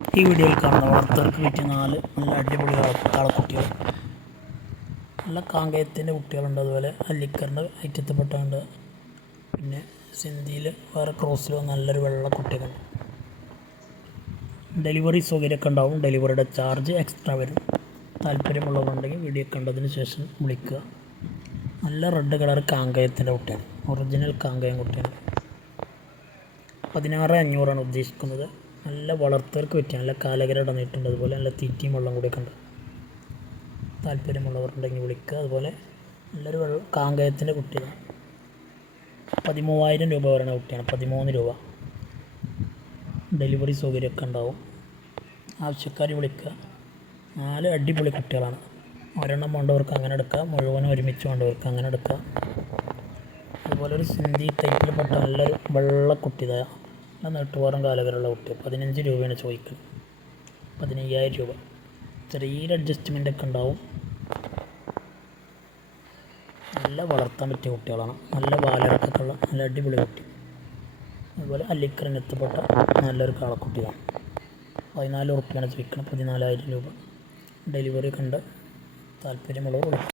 ഈ വീഡിയോയിൽ കാണുന്ന വളർത്തവർക്ക് പറ്റിയ 4 നല്ല അടിപൊളി കാളക്കുട്ടികൾ. നല്ല കാങ്കയത്തിൻ്റെ കുട്ടികളുണ്ട്, അതുപോലെ അല്ലിക്കറിൻ്റെ ഐറ്റത്തിൽപ്പെട്ടുണ്ട്. പിന്നെ സിന്ധിയിൽ വേറെ ക്രോസിൽ നല്ലൊരു വെള്ള കുട്ടികളുണ്ട്. ഡെലിവറി സൗകര്യമൊക്കെ ഉണ്ടാവും. ഡെലിവറിയുടെ ചാർജ് എക്സ്ട്രാ വരും. താല്പര്യമുള്ളവരുണ്ടെങ്കിൽ വീഡിയോ കണ്ടതിന് ശേഷം വിളിക്കുക. നല്ല റെഡ് കളർ കാങ്കയത്തിൻ്റെ കുട്ടിയാണ്, ഒറിജിനൽ കാങ്കയം കുട്ടിയാണ്. 16,500 ഉദ്ദേശിക്കുന്നത്. നല്ല വളർത്തവർക്ക് പറ്റിയ നല്ല കാലകര നീട്ടുണ്ട്, അതുപോലെ നല്ല തീറ്റയും വെള്ളം കൂടിയൊക്കെ ഉണ്ട്. താല്പര്യമുള്ളവരുണ്ടെങ്കിൽ വിളിക്കുക. അതുപോലെ നല്ലൊരു കാങ്കയത്തിൻ്റെ കുട്ടിയാണ്. 13,000 രൂപ വരുന്ന കുട്ടിയാണ്, 13 രൂപ. ഡെലിവറി സൗകര്യമൊക്കെ ഉണ്ടാവും. ആവശ്യക്കാർ വിളിക്കുക. 4 അടിപൊളി കുട്ടികളാണ്. ഒരെണ്ണം വേണ്ടവർക്ക് അങ്ങനെ എടുക്കുക, മുഴുവനും ഒരുമിച്ച് വേണ്ടവർക്ക് അങ്ങനെ എടുക്കുക. അതുപോലെ ഒരു സിന്ധി ടൈപ്പിൽപ്പെട്ട നല്ലൊരു വെള്ളക്കുട്ടി, നല്ല നെട്ടുപാറും കാലകരമുള്ള കുട്ടി. 15 രൂപയാണ് ചോദിക്കുന്നത്. 15,000 രൂപ. ചെറിയൊരു അഡ്ജസ്റ്റ്മെൻ്റൊക്കെ ഉണ്ടാവും. നല്ല വളർത്താൻ പറ്റിയ കുട്ടികളാണ്. നല്ല പാലടക്കൊക്കെ ഉള്ള നല്ല അടിപൊളി കുട്ടി. അതുപോലെ അല്ലിക്കറിനെത്തപ്പെട്ട നല്ലൊരു കാളക്കുട്ടിയാണ്. 14 ഉറുപ്പികയാണ് ചോദിക്കുന്നത്. 14,000 രൂപ. ഡെലിവറി കണ്ട് താല്പര്യമുള്ളവർ വിളിക്കും.